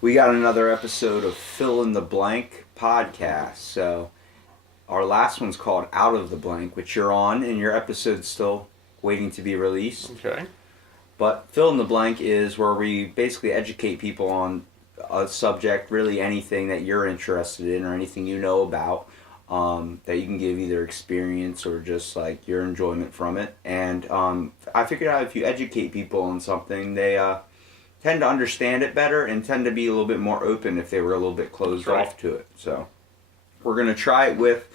We got another episode of Fill in the Blank podcast. So, our last one's called Out of the Blank, which you're on, and your episode's still waiting to be released. Okay. But Fill in the Blank is where we basically educate people on a subject, really anything that you're interested in or anything you know about, that you can give either experience or just like your enjoyment from it. And I figured out if you educate people on something, they tend to understand it better and tend to be a little bit more open if they were a little bit closed off to it. So we're going to try it with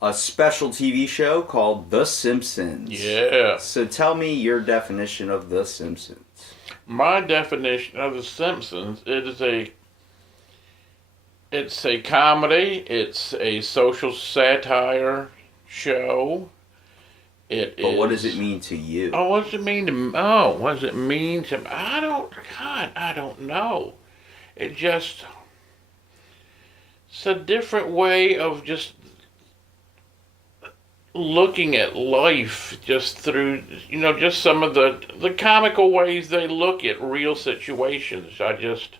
a special TV show called The Simpsons. Yeah. So tell me your definition of The Simpsons. My definition of The Simpsons it's a comedy, it's a social satire show. But what does it mean to you? What does it mean to me? What does it mean to me? I don't know. It's a different way of just looking at life just through, just some of the comical ways they look at real situations. I just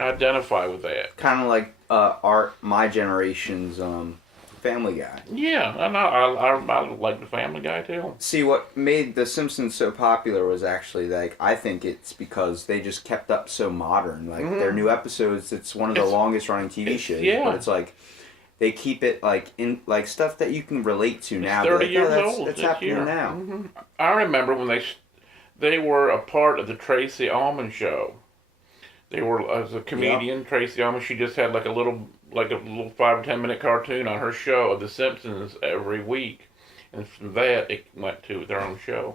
identify with that. Kind of like my generation's Family Guy. Yeah, and I like the Family Guy too. See, what made The Simpsons so popular was actually, like, I think it's because they just kept up so modern. Like, their new episodes, it's one of the longest running TV shows. Yeah. But it's like, they keep it, like, in like stuff that you can relate to now. It's 30 like, years old. That's happening now. Mm-hmm. I remember when they were a part of the Tracy Ullman show. They were, as a comedian, Tracy Ullman, she just had like a little 5 or 10 minute cartoon on her show of The Simpsons every week. And from that, it went to their own show.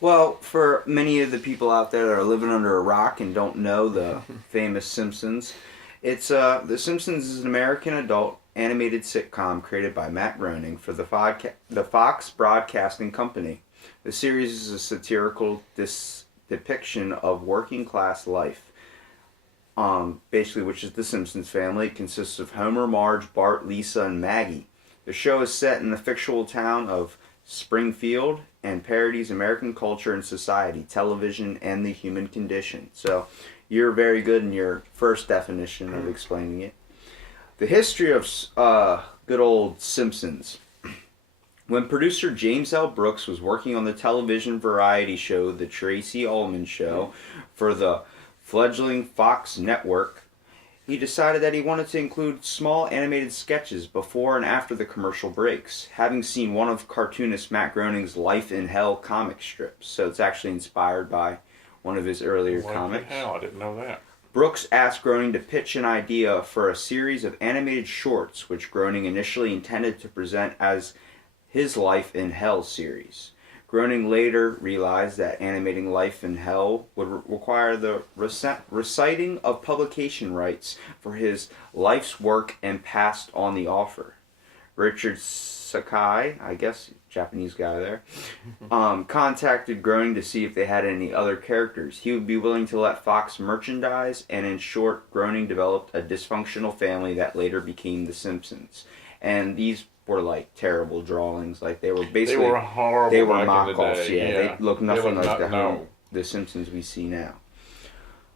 Well, for many of the people out there that are living under a rock and don't know the famous Simpsons, it's The Simpsons is an American adult animated sitcom created by Matt Groening for the Fox Broadcasting Company. The series is a satirical depiction of working class life. Basically, which is the Simpsons family. It consists of Homer, Marge, Bart, Lisa, and Maggie. The show is set in the fictional town of Springfield and parodies American culture and society, television, and the human condition. So, you're very good in your first definition of explaining it. The history of good old Simpsons. When producer James L. Brooks was working on the television variety show The Tracy Ullman Show for the fledgling Fox network, he decided that he wanted to include small animated sketches before and after the commercial breaks, having seen one of cartoonist Matt Groening's Life in Hell comic strips. So it's actually inspired by one of his earlier comics. Life in Hell, I didn't know that. Brooks asked Groening to pitch an idea for a series of animated shorts, which Groening initially intended to present as his Life in Hell series. Groening later realized that animating Life in Hell would require the reciting of publication rights for his life's work and passed on the offer. Richard Sakai, I guess, Japanese guy there, contacted Groening to see if they had any other characters. He would be willing to let Fox merchandise, and in short, Groening developed a dysfunctional family that later became The Simpsons. And these were like terrible drawings. Like they were basically horrible. They were mock-offs. Yeah, they looked nothing like the Simpsons we see now.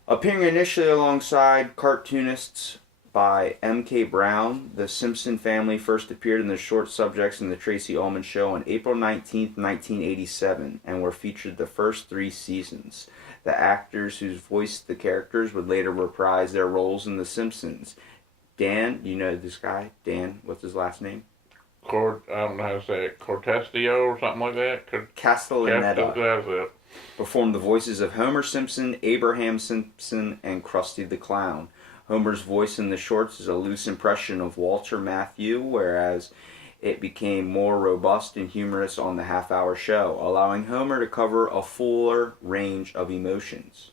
Appearing initially alongside cartoonists by M.K. Brown, the Simpson family first appeared in the short subjects in the Tracy Ullman Show on April 19th, 1987, and were featured the first 3 seasons. The actors who voiced the characters would later reprise their roles in The Simpsons. Dan, you know this guy? Dan, what's his last name? I don't know how to say it, Cortestio or something like that. Castellaneta. That's it. Performed the voices of Homer Simpson, Abraham Simpson, and Krusty the Clown. Homer's voice in the shorts is a loose impression of Walter Matthau, whereas it became more robust and humorous on the half-hour show, allowing Homer to cover a fuller range of emotions.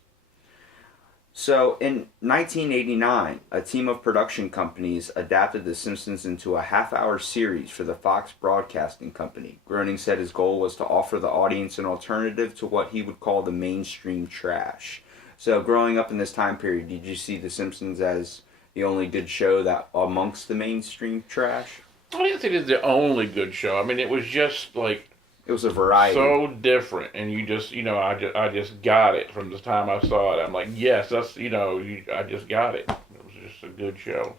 So, in 1989, a team of production companies adapted The Simpsons into a half-hour series for the Fox Broadcasting Company. Groening said his goal was to offer the audience an alternative to what he would call the mainstream trash. So, growing up in this time period, did you see The Simpsons as the only good show that amongst the mainstream trash? I didn't think it was the only good show. I mean, it was just like It was a variety. So different, and you just, I just got it from the time I saw it. I'm like, yes, that's, I just got it. It was just a good show.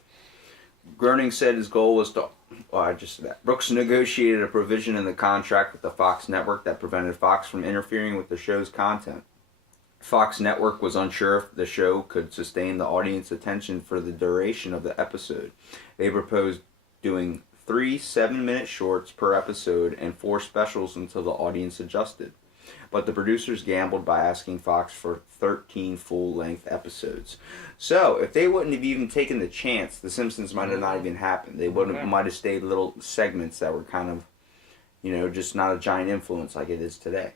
Groening said his goal was to. Well, I just said that. Brooks negotiated a provision in the contract with the Fox network that prevented Fox from interfering with the show's content. Fox network was unsure if the show could sustain the audience attention for the duration of the episode. They proposed doing 3 7-minute shorts per episode and 4 specials until the audience adjusted. But the producers gambled by asking Fox for 13 full-length episodes. So, if they wouldn't have even taken the chance, The Simpsons might have not even happened. They might have stayed little segments that were kind of, just not a giant influence like it is today.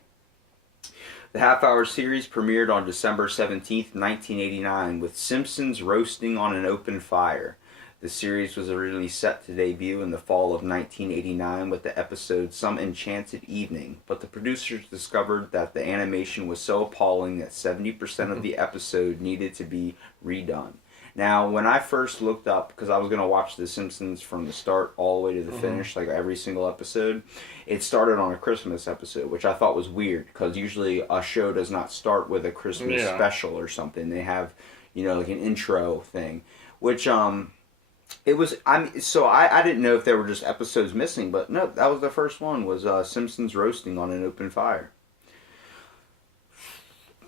The half-hour series premiered on December 17th, 1989, with Simpsons roasting on an open fire. The series was originally set to debut in the fall of 1989 with the episode Some Enchanted Evening, but the producers discovered that the animation was so appalling that 70% of the episode needed to be redone. Now, when I first looked up, because I was going to watch The Simpsons from the start all the way to the finish, like every single episode, it started on a Christmas episode, which I thought was weird, because usually a show does not start with a Christmas special or something. They have, like an intro thing, which, it was, I didn't know if there were just episodes missing, but no, that was the first one, was Simpsons roasting on an open fire.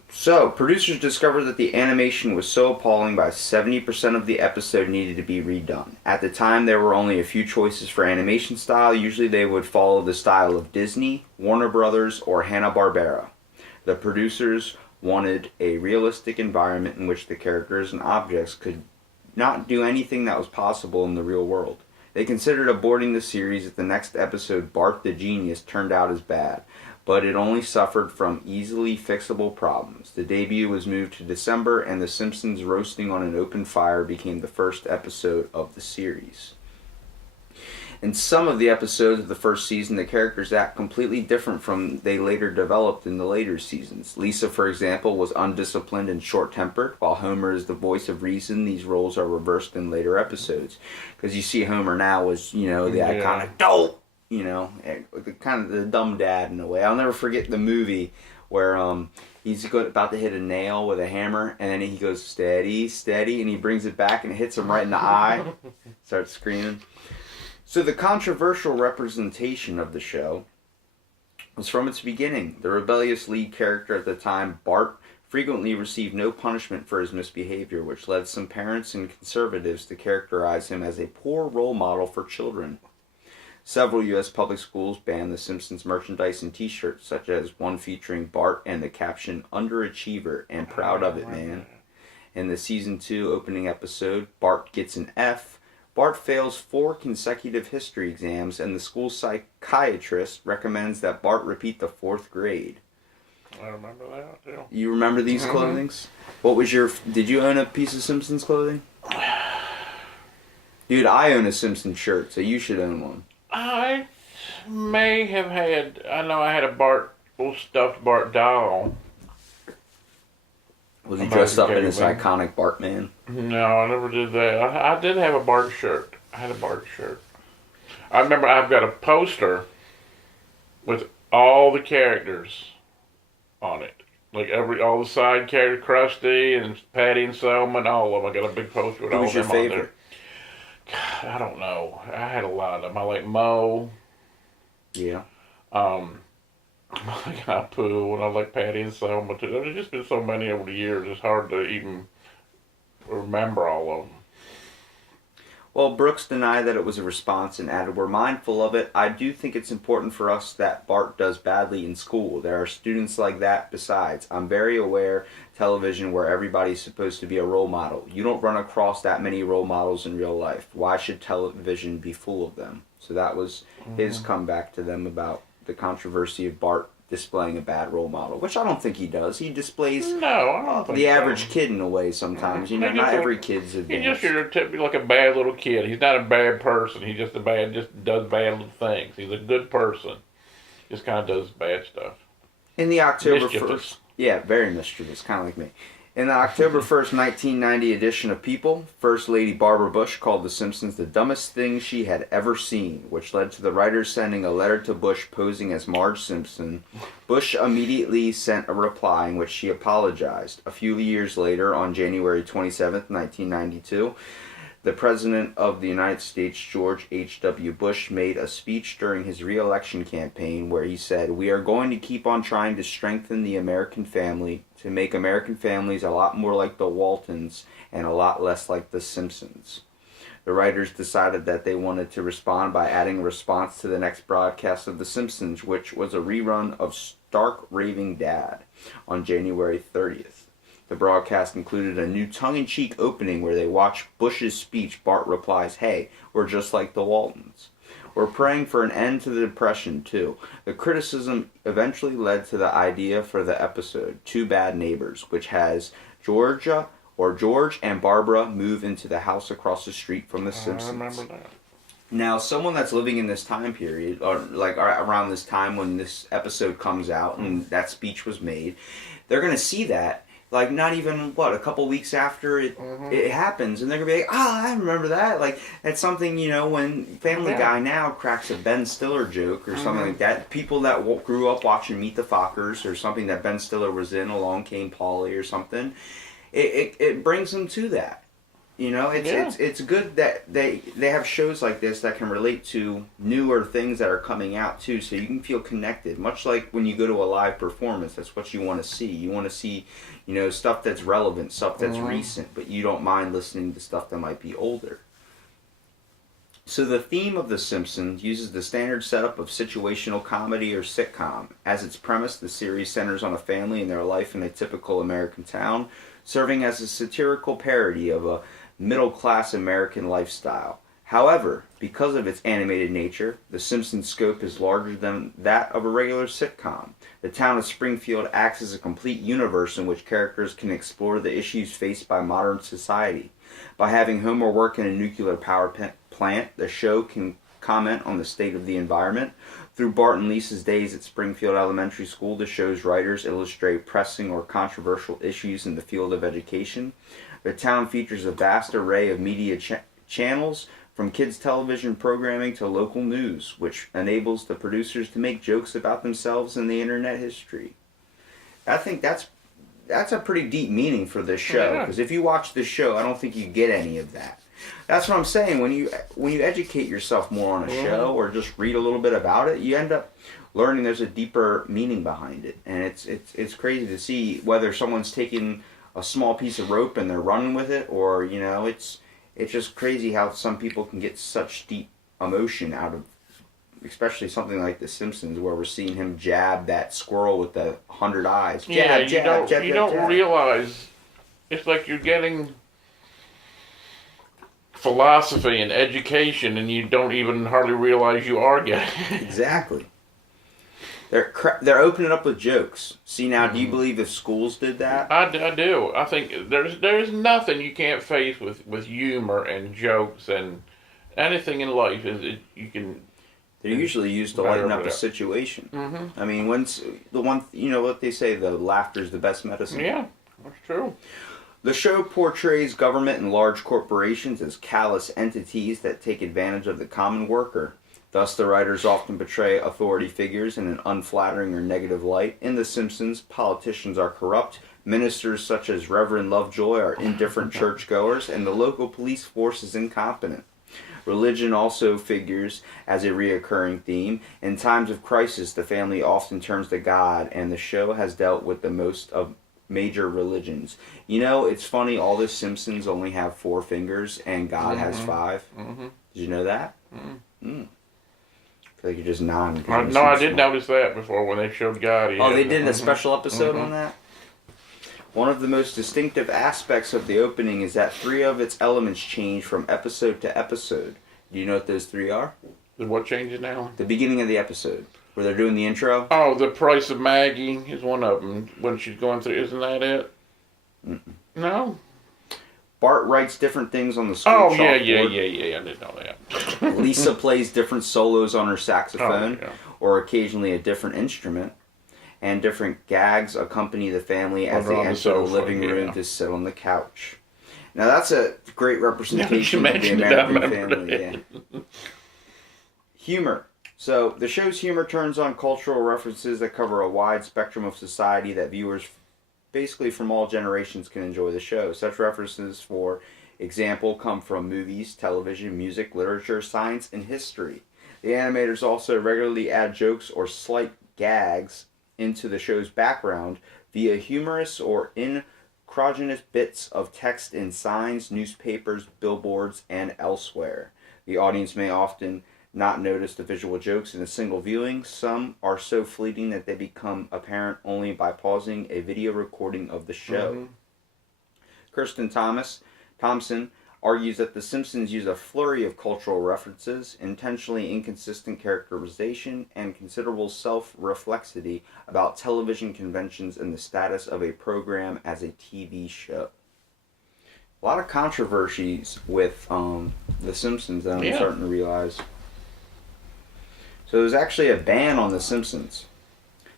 So, producers discovered that the animation was so appalling by 70% of the episode needed to be redone. At the time, there were only a few choices for animation style. Usually they would follow the style of Disney, Warner Brothers, or Hanna-Barbera. The producers wanted a realistic environment in which the characters and objects could not do anything that was possible in the real world. They considered aborting the series if the next episode, Bart the Genius, turned out as bad, but it only suffered from easily fixable problems. The debut was moved to December, and The Simpsons roasting on an open fire became the first episode of the series. In some of the episodes of the first season, the characters act completely different from they later developed in the later seasons. Lisa, for example, was undisciplined and short-tempered, while Homer is the voice of reason. These roles are reversed in later episodes. Because you see Homer now as, the iconic dope, the kind of the dumb dad in a way. I'll never forget the movie where he's about to hit a nail with a hammer, and then he goes, steady, steady, and he brings it back and it hits him right in the eye. Starts screaming. So the controversial representation of the show was from its beginning. The rebellious lead character at the time, Bart, frequently received no punishment for his misbehavior, which led some parents and conservatives to characterize him as a poor role model for children. Several U.S. public schools banned The Simpsons merchandise and t-shirts, such as one featuring Bart and the caption, "Underachiever and proud of it, man." In the season 2 opening episode, Bart gets an F. Bart fails 4 consecutive history exams, and the school psychiatrist recommends that Bart repeat the 4th grade. I remember that, too. You remember these clothings? What was did you own a piece of Simpsons clothing? Dude, I own a Simpsons shirt, so you should own one. I may have had, I know I had a little stuffed Bart doll. Was he dressed up in his iconic Bart man? No, I never did that. I did have a Bart shirt. I had a Bart shirt. I remember I've got a poster with all the characters on it. Like all the side characters, Krusty and Patty and Selma and all of them. I got a big poster with all of them on there. Who was your favorite? God, I don't know. I had a lot of them. I like Mo. Yeah. I got Pooh, and I like Patty and Selma too. There's just been so many over the years, it's hard to even remember all of them. Well, Brooks denied that it was a response and added, "We're mindful of it. I do think it's important for us that Bart does badly in school. There are students like that besides. I'm very aware television where everybody's supposed to be a role model. You don't run across that many role models in real life. Why should television be full of them?" So that was his comeback to them about the controversy of Bart displaying a bad role model, which I don't think he does. He displays the average kid in a way sometimes. Not every kid's advanced. He's just like a bad little kid. He's not a bad person. He's just just does bad little things. He's a good person. Just kind of does bad stuff. In the October 1st, yeah, very mischievous, kind of like me. In the October 1st, 1990 edition of People, First Lady Barbara Bush called The Simpsons the dumbest thing she had ever seen, which led to the writers sending a letter to Bush posing as Marge Simpson. Bush immediately sent a reply in which she apologized. A few years later, on January 27th, 1992, the President of the United States, George H.W. Bush, made a speech during his re-election campaign where he said, "We are going to keep on trying to strengthen the American family, to make American families a lot more like the Waltons and a lot less like the Simpsons." The writers decided that they wanted to respond by adding a response to the next broadcast of The Simpsons, which was a rerun of Stark Raving Dad on January 30th. The broadcast included a new tongue-in-cheek opening where they watch Bush's speech. Bart replies, "Hey, we're just like the Waltons." We're praying for an end to the Depression, too. The criticism eventually led to the idea for the episode, Two Bad Neighbors, which has George and Barbara move into the house across the street from The Simpsons. I remember that. Now, someone that's living in this time period, or like around this time when this episode comes out and that speech was made, they're going to see that. Like, not even, a couple weeks after it happens. And they're going to be like, I remember that. Like, that's something, when Family Guy now cracks a Ben Stiller joke or something like that. People that grew up watching Meet the Fockers or something that Ben Stiller was in, Along Came Polly or something, it brings them to that. It's good that they have shows like this that can relate to newer things that are coming out too, so you can feel connected. Much like when you go to a live performance, that's what you want to see. You want to see, stuff that's relevant, stuff that's recent, but you don't mind listening to stuff that might be older. So the theme of The Simpsons uses the standard setup of situational comedy or sitcom. As its premise, the series centers on a family and their life in a typical American town, serving as a satirical parody of a middle-class American lifestyle. However, because of its animated nature, The Simpsons' scope is larger than that of a regular sitcom. The town of Springfield acts as a complete universe in which characters can explore the issues faced by modern society. By having Homer work in a nuclear power plant, the show can comment on the state of the environment. Through Bart and Lisa's days at Springfield Elementary School, the show's writers illustrate pressing or controversial issues in the field of education. The town features a vast array of media channels, from kids' television programming to local news, which enables the producers to make jokes about themselves and the internet history. I think that's a pretty deep meaning for this show, because if you watch this show, I don't think you get any of that. That's what I'm saying. When you educate yourself more on a show or just read a little bit about it, you end up learning there's a deeper meaning behind it, and it's crazy to see whether someone's taking a small piece of rope and they're running with it, or it's just crazy how some people can get such deep emotion out of, especially something like The Simpsons, where we're seeing him jab that squirrel with the 100 eyes. Jab, You don't realize it's like you're getting philosophy and education, and you don't even hardly realize you are getting it. Exactly. They're opening up with jokes. See, now, do you believe if schools did that? I do. I think there's nothing you can't face with humor and jokes and anything in life. You can. They're usually used to lighten up a situation. I mean, once the one, what they say, the laughter's the best medicine. Yeah, that's true. The show portrays government and large corporations as callous entities that take advantage of the common worker. Thus, the writers often portray authority figures in an unflattering or negative light. In The Simpsons, politicians are corrupt, ministers such as Reverend Lovejoy are indifferent churchgoers, and the local police force is incompetent. Religion also figures as a reoccurring theme. In times of crisis, the family often turns to God, and the show has dealt with the most of major religions. It's funny, all the Simpsons only have 4 fingers, and God has 5. Did you know that? I feel like you're just nodding. No, I did notice that before when they showed God. Oh, they did a special episode on that? One of the most distinctive aspects of the opening is that 3 of its elements change from episode to episode. Do you know what those 3 are? What changes now? The beginning of the episode, where they're doing the intro. Oh, The Price of Maggie is one of them. When she's going through, isn't that it? No? Bart writes different things on the school chalkboard. Yeah, I didn't know that. Lisa plays different solos on her saxophone, or occasionally a different instrument. and different gags accompany the family as Or they on the enter the sofa, living room yeah. to sit on the couch. Now that's a great representation Now of that the you mentioned it, I American remember family. that. Yeah. Humor. So the show's humor turns on cultural references that cover a wide spectrum of society that viewers basically from all generations can enjoy the show. Such references, for example, come from movies, television, music, literature, science, and history. The animators also regularly add jokes or slight gags into the show's background via humorous or endogenous bits of text in signs, newspapers, billboards, and elsewhere. The audience may often not notice the visual jokes in a single viewing. Some are so fleeting that they become apparent only by pausing a video recording of the show. Mm-hmm. Kirsten Thompson argues that The Simpsons use a flurry of cultural references, intentionally inconsistent characterization, and considerable self-reflexity about television conventions and the status of a program as a TV show. A lot of controversies with The Simpsons that I'm starting to realize. So there's actually a ban on The Simpsons.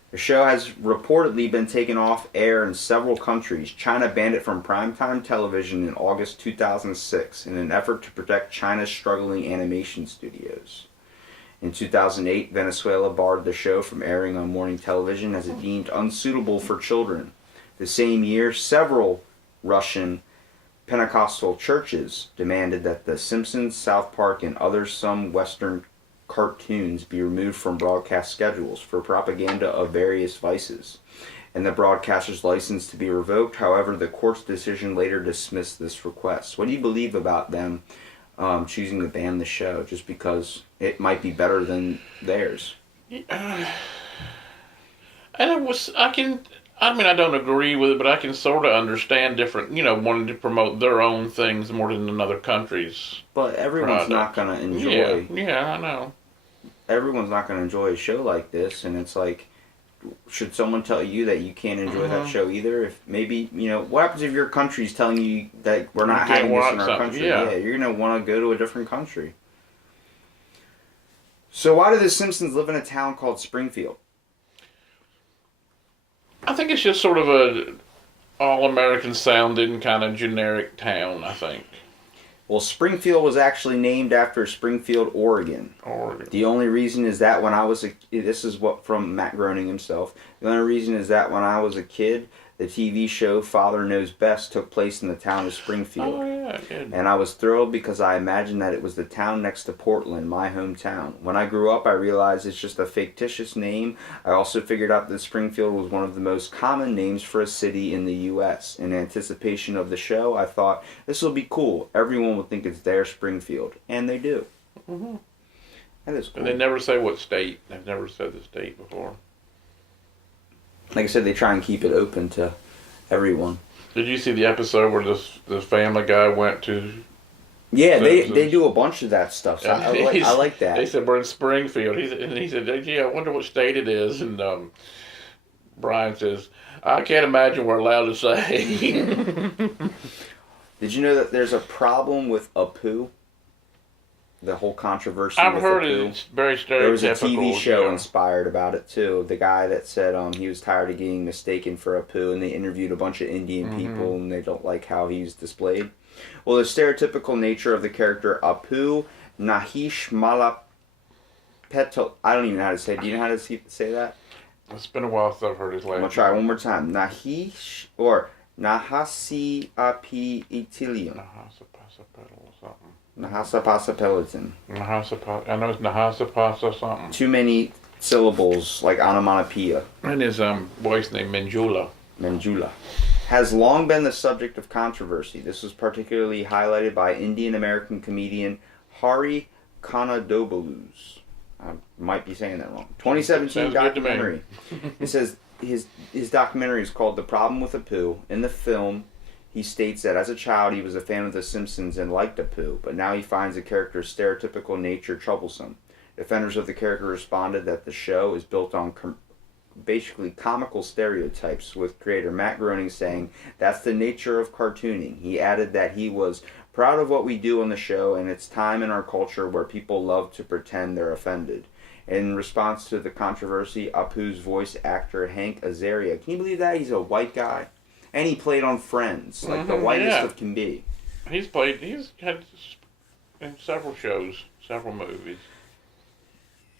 The show has reportedly been taken off air in several countries. China banned it from primetime television in August 2006 in an effort to protect China's struggling animation studios. In 2008, Venezuela barred the show from airing on morning television as it deemed unsuitable for children. The same year, several Russian Pentecostal churches demanded that The Simpsons, South Park, and some Western cartoons be removed from broadcast schedules for propaganda of various vices, and the broadcaster's license to be revoked. However, the court's decision later dismissed this request. What do you believe about them choosing to ban the show just because it might be better than theirs? And I don't agree with it, but I can sort of understand different, wanting to promote their own things more than another country's. But everyone's not going to enjoy. Yeah, I know. Everyone's not going to enjoy a show like this, and it's like, should someone tell you that you can't enjoy that show either? If maybe, what happens if your country's telling you that we're not having this in our country? Yeah, you're going to want to go to a different country. So why do the Simpsons live in a town called Springfield? I think it's just sort of a all-American sounding kind of generic town, I think. Well, Springfield was actually named after Springfield, Oregon. The only reason is that when I was this is what from Matt Groening himself. The only reason is that when I was a kid, the TV show Father Knows Best took place in the town of Springfield. Oh, yeah, good. And I was thrilled because I imagined that it was the town next to Portland, my hometown. When I grew up, I realized it's just a fictitious name. I also figured out that Springfield was one of the most common names for a city in the U.S. In anticipation of the show, I thought, this will be cool. Everyone will think it's their Springfield. And they do. Mm-hmm. That is cool. And they never say what state. They've never said the state before. Like I said, they try and keep it open to everyone. Did you see the episode where the Family Guy went to? Yeah, they do a bunch of that stuff. So I like that. They said we're in Springfield. He said, "Gee, I wonder what state it is." And Brian says, "I can't imagine we're allowed to say." Did you know that there's a problem with Apu? The whole controversy. I've heard it's very stereotypical. There was a TV show inspired about it too. The guy that said he was tired of getting mistaken for Apu, and they interviewed a bunch of Indian people, and they don't like how he's displayed. Well, the stereotypical nature of the character Apu Nahish Malapetal. I don't even know how to say it. Do you know how to say that? It's been a while since I've heard his last name. I'm gonna try one more time. Nahish or Nahasi Api Itilium. Nahasa Peliton. I know it's Nahasa something. Too many syllables, like onomatopoeia. And his voice named Manjula. Has long been the subject of controversy. This was particularly highlighted by Indian-American comedian Hari Kanadobalus. I might be saying that wrong. 2017 documentary. It says his documentary is called The Problem with Apu. In the film, he states that as a child he was a fan of The Simpsons and liked Apu, but now he finds the character's stereotypical nature troublesome. Defenders of the character responded that the show is built on basically comical stereotypes, with creator Matt Groening saying, "That's the nature of cartooning." He added that he was proud of what we do on the show, and it's time in our culture where people love to pretend they're offended. In response to the controversy, Apu's voice actor Hank Azaria, can you believe that? He's a white guy. And he played on Friends, like the whitest yeah. of can be. He's had in several shows, several movies.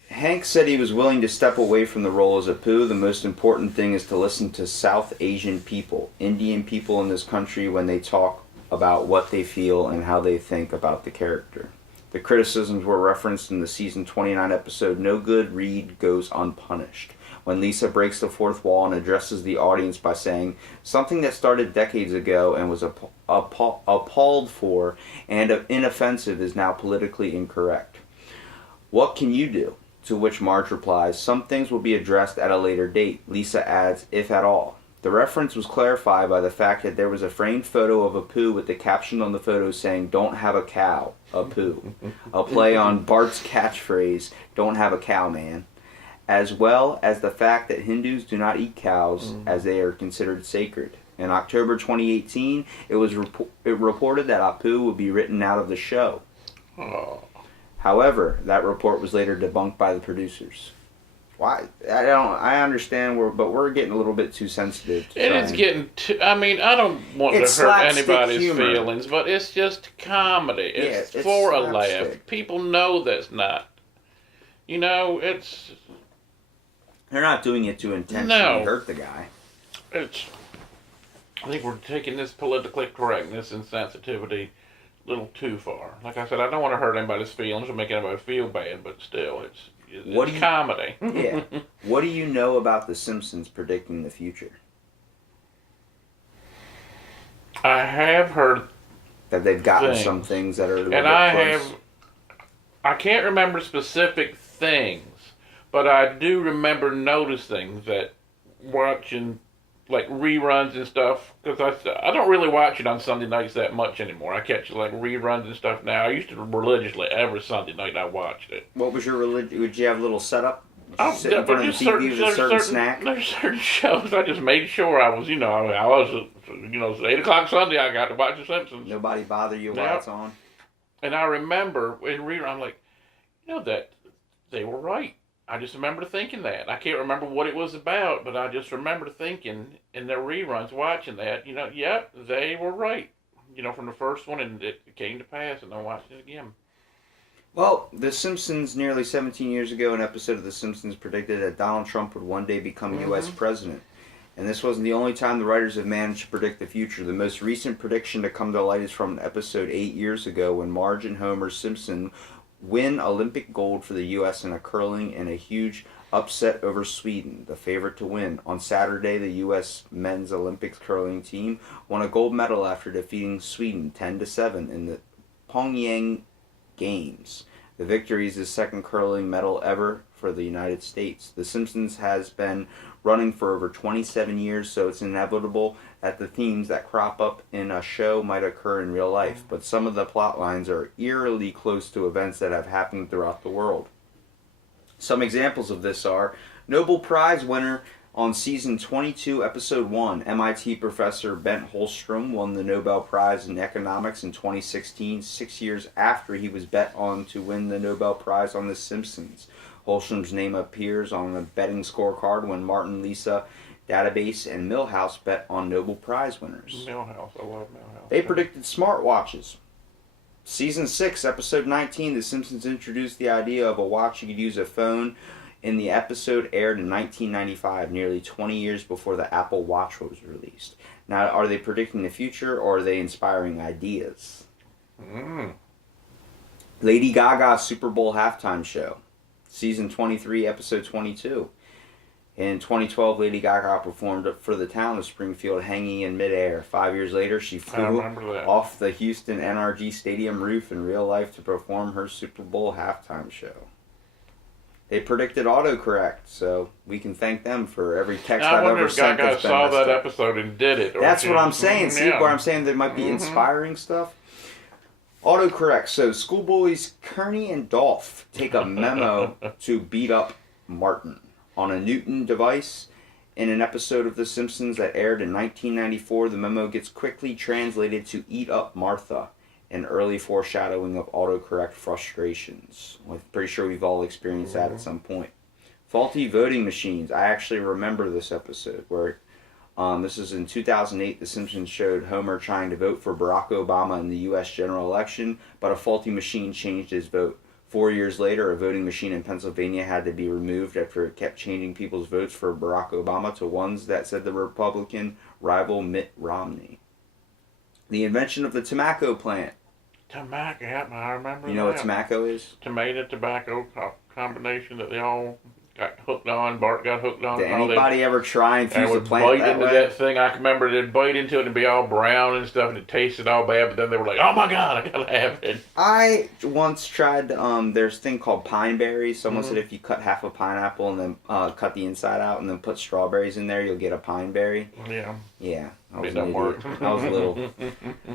Hank said he was willing to step away from the role as Apu. The most important thing is to listen to South Asian people, Indian people in this country, when they talk about what they feel and how they think about the character. The criticisms were referenced in the season 29 episode No Good Read Goes Unpunished, when Lisa breaks the fourth wall and addresses the audience by saying, something that started decades ago and was appalled for and inoffensive is now politically incorrect. What can you do? To which Marge replies, some things will be addressed at a later date. Lisa adds, if at all. The reference was clarified by the fact that there was a framed photo of Apu with the caption on the photo saying, don't have a cow, Apu. A play on Bart's catchphrase, don't have a cow, man. As well as the fact that Hindus do not eat cows as they are considered sacred. In October 2018, it was reported that Apu would be written out of the show. Oh. However, that report was later debunked by the producers. Why? I understand, but we're getting a little bit too sensitive. It is getting too. I mean, I don't want to hurt anybody's feelings, but it's just comedy. It's for a laugh. People know that's not. You know, it's. They're not doing it to intentionally hurt the guy. It's. I think we're taking this politically correctness and sensitivity a little too far. Like I said, I don't want to hurt anybody's feelings or make anybody feel bad, but still, it's comedy. Yeah. What do you know about The Simpsons predicting the future? I have heard that they've gotten some things that are a little and bit I can't remember specific things, but I do remember noticing that watching like reruns and stuff, because I don't really watch it on Sunday nights that much anymore. I catch like reruns and stuff now. I used to religiously every Sunday night I watched it. What was your religion? Would you have a little setup? Sit in front of the TV with a certain snack? There's certain shows I just made sure I was, it's 8 o'clock Sunday I got to watch The Simpsons. Nobody bother you while it's on? And I remember in rerun, I'm like, that they were right. I just remember thinking that. I can't remember what it was about, but I just remember thinking in their reruns, watching that, yep, they were right. From the first one, and it came to pass, and I watched it again. Well, The Simpsons, nearly 17 years ago, an episode of The Simpsons predicted that Donald Trump would one day become U.S. president. And this wasn't the only time the writers have managed to predict the future. The most recent prediction to come to light is from an episode 8 years ago when Marge and Homer Simpson win Olympic gold for the U.S. in a curling in a huge upset over Sweden, the favorite to win. On Saturday, the U.S. men's Olympics curling team won a gold medal after defeating Sweden 10-7 in the Pyongyang Games. The victory is the second curling medal ever for the United States. The Simpsons has been running for over 27 years, so it's inevitable that the themes that crop up in a show might occur in real life, but some of the plot lines are eerily close to events that have happened throughout the world. Some examples of this are Nobel Prize winner on season 22, episode 1, MIT professor Bent Holstrom won the Nobel Prize in Economics in 2016, 6 years after he was bet on to win the Nobel Prize on The Simpsons. Holstrom's name appears on a betting scorecard when Martin, Lisa, Database, and Milhouse bet on Nobel Prize winners. Milhouse, I love Milhouse. They predicted smartwatches. Season 6, episode 19, The Simpsons introduced the idea of a watch you could use a phone. In the episode aired in 1995, nearly 20 years before the Apple Watch was released. Now, are they predicting the future, or are they inspiring ideas? Lady Gaga's Super Bowl halftime show. Season 23, episode 22. In 2012, Lady Gaga performed for the town of Springfield hanging in midair. 5 years later, she flew off the Houston NRG Stadium roof in real life to perform her Super Bowl halftime show. They predicted autocorrect, so we can thank them for every text I've ever sent. I wonder if Gaga saw that episode and did it. That's what I'm saying. See, where I'm saying there might be inspiring stuff. Autocorrect. So, schoolboys Kearney and Dolph take a memo to beat up Martin on a Newton device. In an episode of The Simpsons that aired in 1994, the memo gets quickly translated to eat up Martha. an early foreshadowing of autocorrect frustrations. I'm pretty sure we've all experienced that at some point. Faulty voting machines. I actually remember this episode where this is in 2008. The Simpsons showed Homer trying to vote for Barack Obama in the U.S. general election, but a faulty machine changed his vote. 4 years later, a voting machine in Pennsylvania had to be removed after it kept changing people's votes for Barack Obama to ones that said the Republican rival Mitt Romney. The invention of the tobacco plant. Tobacco, yep, I remember that. You know what tobacco is? Tomato, tobacco combination that they all got hooked on. Bart got hooked on. Did anybody ever try and fuse the plant bite that into way? that thing. I can remember they'd bite into it and be all brown and stuff, and it tasted all bad. But then they were like, "Oh my God, I gotta have it." I once tried. There's a thing called pine berries. Someone said if you cut half a pineapple and then cut the inside out and then put strawberries in there, you'll get a pine berry. Yeah. Yeah, I was It don't work. I was little.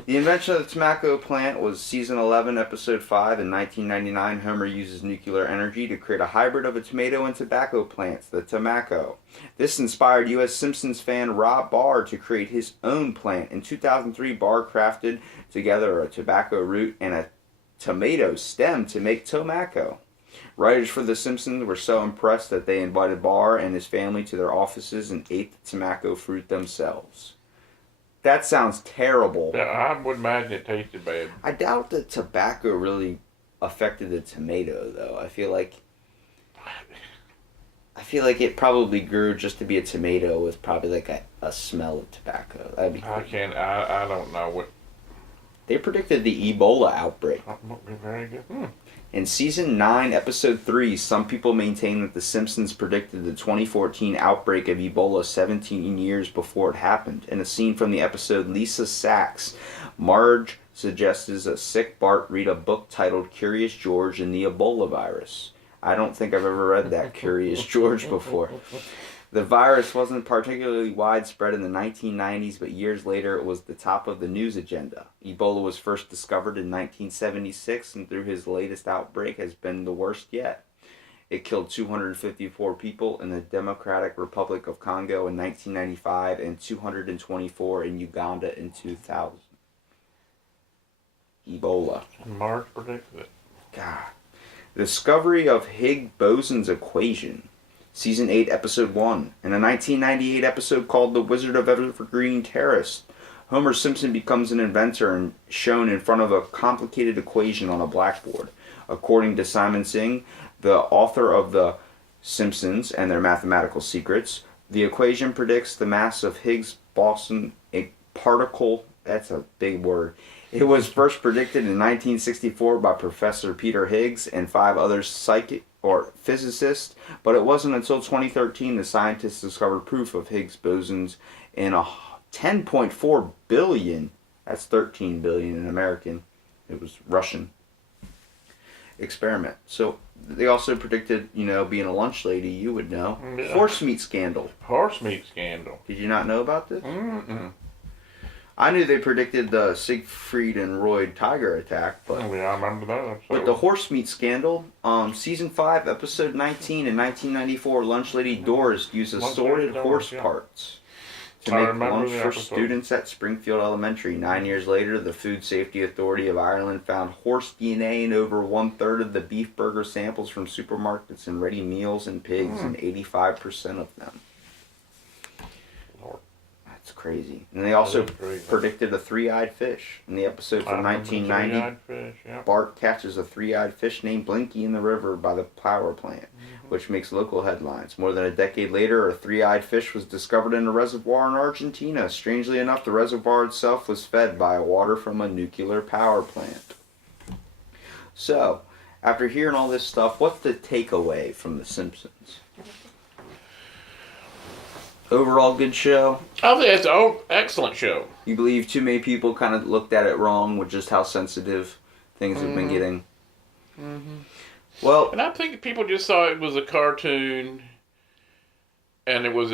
The invention of the tobacco plant was season 11, episode 5. In 1999, Homer uses nuclear energy to create a hybrid of a tomato and tobacco plants, the tobacco. This inspired U.S. Simpsons fan Rob Barr to create his own plant. In 2003, Barr crafted together a tobacco root and a tomato stem to make tobacco. Writers for The Simpsons were so impressed that they invited Barr and his family to their offices and ate the tobacco fruit themselves. That sounds terrible. Yeah, I would imagine it tasted bad. I doubt that tobacco really affected the tomato, though. I feel like it probably grew just to be a tomato with probably like a smell of tobacco. That'd be cool. I don't know what. They predicted the Ebola outbreak. That would be very good. In season 9, episode 3, some people maintain that The Simpsons predicted the 2014 outbreak of Ebola 17 years before it happened. In a scene from the episode Lisa Sacks, Marge suggests a sick Bart read a book titled Curious George and the Ebola Virus. I don't think I've ever read that Curious George before. The virus wasn't particularly widespread in the 1990s, but years later it was the top of the news agenda. Ebola was first discovered in 1976, and through his latest outbreak has been the worst yet. It killed 254 people in the Democratic Republic of Congo in 1995 and 224 in Uganda in 2000. Ebola. Marge predicted it. God. The discovery of Higgs-Boson's equation. Season 8, Episode 1. In a 1998 episode called The Wizard of Evergreen Terrace, Homer Simpson becomes an inventor and shown in front of a complicated equation on a blackboard. According to Simon Singh, the author of The Simpsons and Their Mathematical Secrets, the equation predicts the mass of Higgs-Boson, a particle. That's a big word. It was first predicted in 1964 by Professor Peter Higgs and 5 other physicists, but it wasn't until 2013 the scientists discovered proof of Higgs bosons in a 10.4 billion, that's 13 billion in American, it was Russian, experiment. So they also predicted, being a lunch lady, you would know, Yeah. horse meat scandal. Horse meat scandal. Did you not know about this? Mm-mm. I knew they predicted the Siegfried and Roy tiger attack, but Yeah, I remember that. with the horse meat scandal, season 5, episode 19 in 1994, lunch lady Doris used assorted horse parts to I make remember lunch the for episode. students at Springfield Elementary. 9 years later, the Food Safety Authority of Ireland found horse DNA in over 1/3 of the beef burger samples from supermarkets and ready meals and pigs, and 85% of them. Lord. That's crazy. And they also That is crazy. predicted a three-eyed fish in the episode I from remember the 1990. three-eyed fish, yeah. Bart catches a three-eyed fish named Blinky in the river by the power plant, which makes local headlines. More than a decade later, a three-eyed fish was discovered in a reservoir in Argentina. Strangely enough, the reservoir itself was fed by water from a nuclear power plant. So, after hearing all this stuff, what's the takeaway from The Simpsons? Overall good show? I think it's an excellent show. You believe too many people kind of looked at it wrong with just how sensitive things have been getting? Well, And I think people just saw it was a cartoon, and it was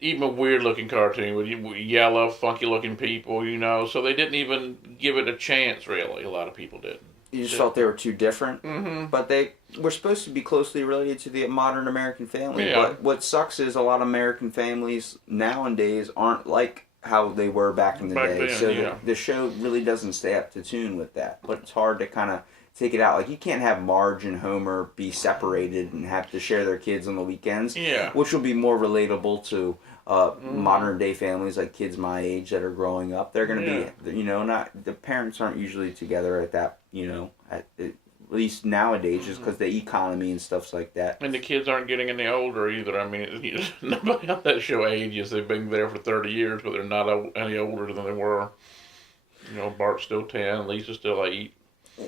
even a weird looking cartoon with yellow, funky looking people, so they didn't even give it a chance, really. A lot of people didn't. you just felt they were too different. Mm-hmm. But they were supposed to be closely related to the modern American family. Yeah. But what sucks is a lot of American families nowadays aren't like how they were back in the Back day. then, So yeah. the show really doesn't stay up to tune with that. But it's hard to kind of take it out. Like, you can't have Marge and Homer be separated and have to share their kids on the weekends, Yeah. which will be more relatable to modern day families, like kids my age that are growing up. They're going to be, you know, not the parents aren't usually together at that, you know, at least nowadays, just because the economy and stuff like that. And the kids aren't getting any older either. I mean, nobody on that show ages. They've been there for 30 years, but they're not any older than they were. You know, Bart's still 10, Lisa's still 8.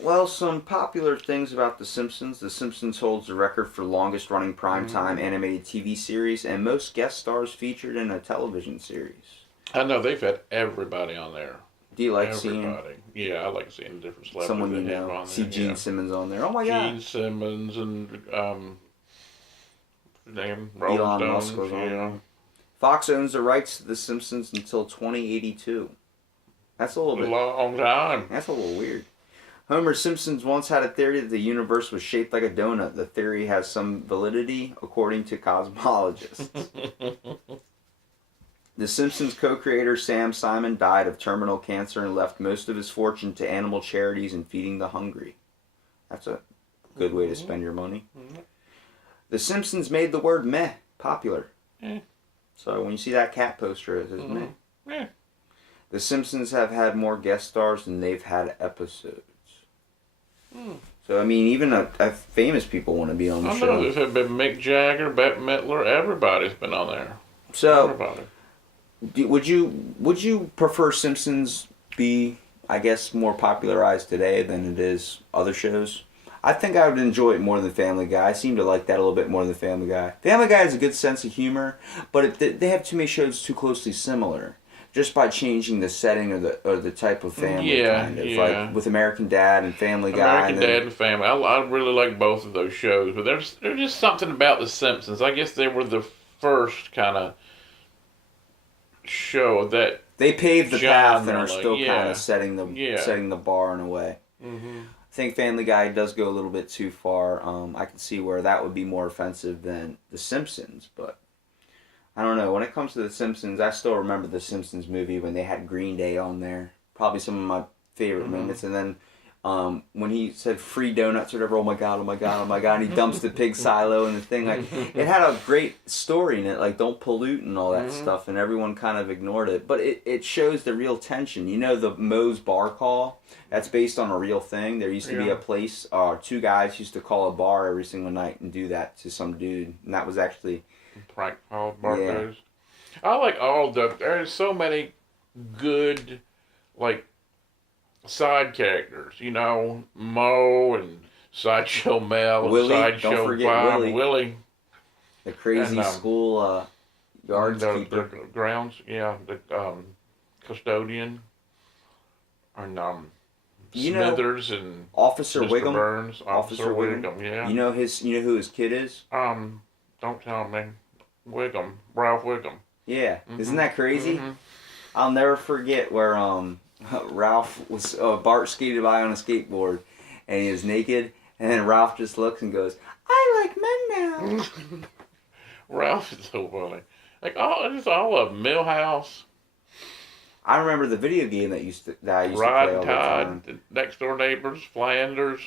Well, some popular things about The Simpsons. The Simpsons holds the record for longest running primetime animated TV series and most guest stars featured in a television series. I know they've had everybody on there. Do you like seeing Yeah, I like seeing different celebrities. someone you that have know? on See there, Gene Simmons on there. Oh my God. Gene Simmons and name Elon Rolling Musk Stones. was on Yeah. there. Fox owns the rights to The Simpsons until 2082. That's a little A bit. long time. That's a little weird. Homer Simpson once had a theory that the universe was shaped like a donut. The theory has some validity, according to cosmologists. The Simpsons co-creator Sam Simon died of terminal cancer and left most of his fortune to animal charities and feeding the hungry. That's a good way to spend your money. The Simpsons made the word meh popular. So when you see that cat poster, it says meh. Yeah. The Simpsons have had more guest stars than they've had episodes. So, I mean, even a famous people want to be on the I show. know there's been Mick Jagger, Bette Midler, everybody's been on there. So, Everybody. would you prefer Simpsons be, I guess, more popularized today than it is other shows? I think I would enjoy it more than Family Guy. I seem to like that a little bit more than Family Guy. Family Guy has a good sense of humor, but they have too many shows too closely similar. Just by changing the setting or the type of family, kind of like with American Dad and Family Guy. American Dad and Family. I really like both of those shows, but there's just something about the Simpsons. I guess they were the first kind of show that they paved the path and are genre, still kind of setting the bar in a way. Mm-hmm. I think Family Guy does go a little bit too far. I can see where that would be more offensive than The Simpsons, but I don't know. When it comes to The Simpsons, I still remember The Simpsons movie when they had Green Day on there. Probably some of my favorite moments. And then when he said free donuts or whatever, oh my God, oh my God, oh my God, and he dumps the pig silo and the thing. Like, it had a great story in it, like don't pollute and all that stuff, and everyone kind of ignored it. But it shows the real tension. You know, the Moe's bar call, that's based on a real thing. There used to be a place, two guys used to call a bar every single night and do that to some dude. And that was actually... prank call birthdays. I like all there's so many good like side characters, you know, Moe and Sideshow Mel and Willie, Sideshow don't forget Bob, Willie. The crazy and, school yards keeper. The grounds, the custodian and Smithers and Officer Mr. Wiggum. Burns, Officer Wiggum, yeah. You know who his kid is? Don't tell me. Wiggum, Ralph Wiggum. Yeah, isn't that crazy? I'll never forget where Ralph was Bart skated by on a skateboard, and he was naked, and then Ralph just looks and goes, "I like men now." Ralph is so funny. Like all of Millhouse. I remember the video game that I used to play all the time. The Next Door Neighbors, Flanders.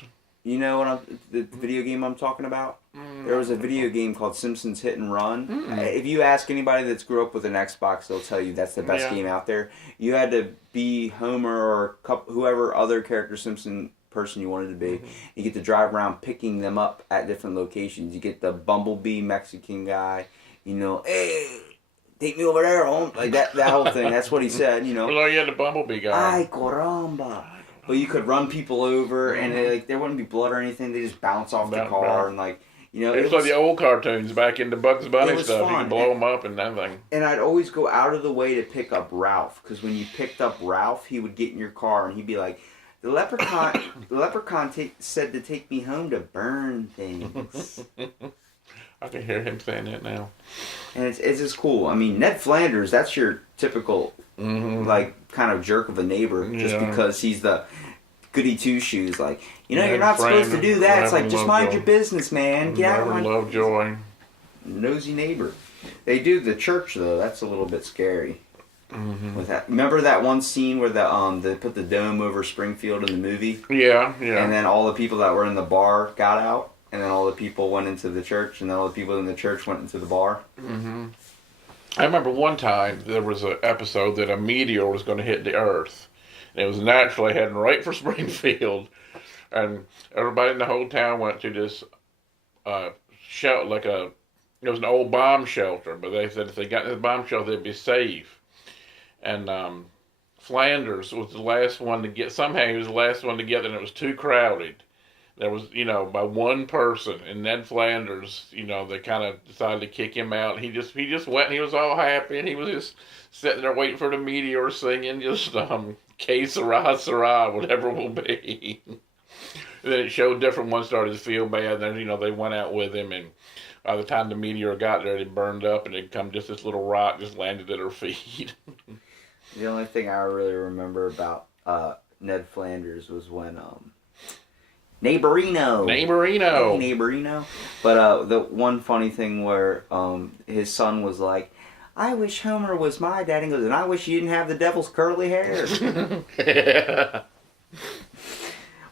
You know the video game I'm talking about? There was a video game called Simpsons Hit and Run. If you ask anybody that's grew up with an Xbox, they'll tell you that's the best game out there. You had to be Homer or whoever other character Simpson person you wanted to be. You get to drive around picking them up at different locations. You get the Bumblebee Mexican guy, you know, hey, take me over there, home. Like that whole thing. That's what he said, you know. Well, you had the Bumblebee guy. Ay, caramba. But you could run people over, and there wouldn't be blood or anything. They just bounce off the car, and like, you know. It was like the old cartoons back in the Bugs Bunny stuff. Fun. You could blow them up and everything. And I'd always go out of the way to pick up Ralph, because when you picked up Ralph, he would get in your car, and he'd be like, the leprechaun said to take me home to burn things. I can hear him saying that now. And it's just cool. I mean, Ned Flanders, that's your typical, like, kind of jerk of a neighbor, just because he's the goody two-shoes. Like, you know, you're not supposed to do that. It's like, just mind your business, man. Get out of my... Lovejoy. Nosy neighbor. They do the church, though. That's a little bit scary. Mm-hmm. With that, remember that one scene where they put the dome over Springfield in the movie, Yeah, yeah. and then all the people that were in the bar got out, and then all the people went into the church, and then all the people in the church went into the bar. Mm-hmm. I remember one time there was an episode that a meteor was going to hit the Earth, and it was naturally heading right for Springfield, and everybody in the whole town went to this shelter, it was an old bomb shelter, but they said if they got in the bomb shelter, they'd be safe. And Flanders was the last one to get. Somehow he was the last one to get, and it was too crowded. There was, by one person, and Ned Flanders, they kind of decided to kick him out. He just went, and he was all happy, and he was just sitting there waiting for the meteor, singing just "Que sera, sera," whatever will be. And then it showed different ones started to feel bad. Then they went out with him, and by the time the meteor got there, it burned up, and it come just this little rock just landed at her feet. The only thing I really remember about Ned Flanders was when Neighborino. Hey, Neighborino. But the one funny thing where his son was like, I wish Homer was my dad. And he goes, and I wish you didn't have the devil's curly hair. Yeah.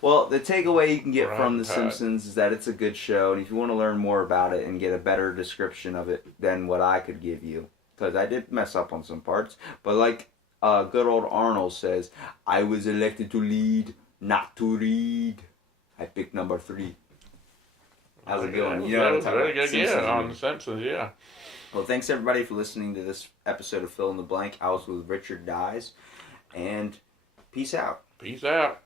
Well, the takeaway you can get from The Simpsons is that it's a good show. And if you want to learn more about it and get a better description of it than what I could give you, because I did mess up on some parts, but like good old Arnold says, I was elected to lead, not to read. I picked number 3. How's it going? You know what I'm talking about? Very good, yeah, on The Simpsons, yeah. Well, thanks everybody for listening to this episode of Fill in the Blank. I was with Richard Dyez, and peace out. Peace out.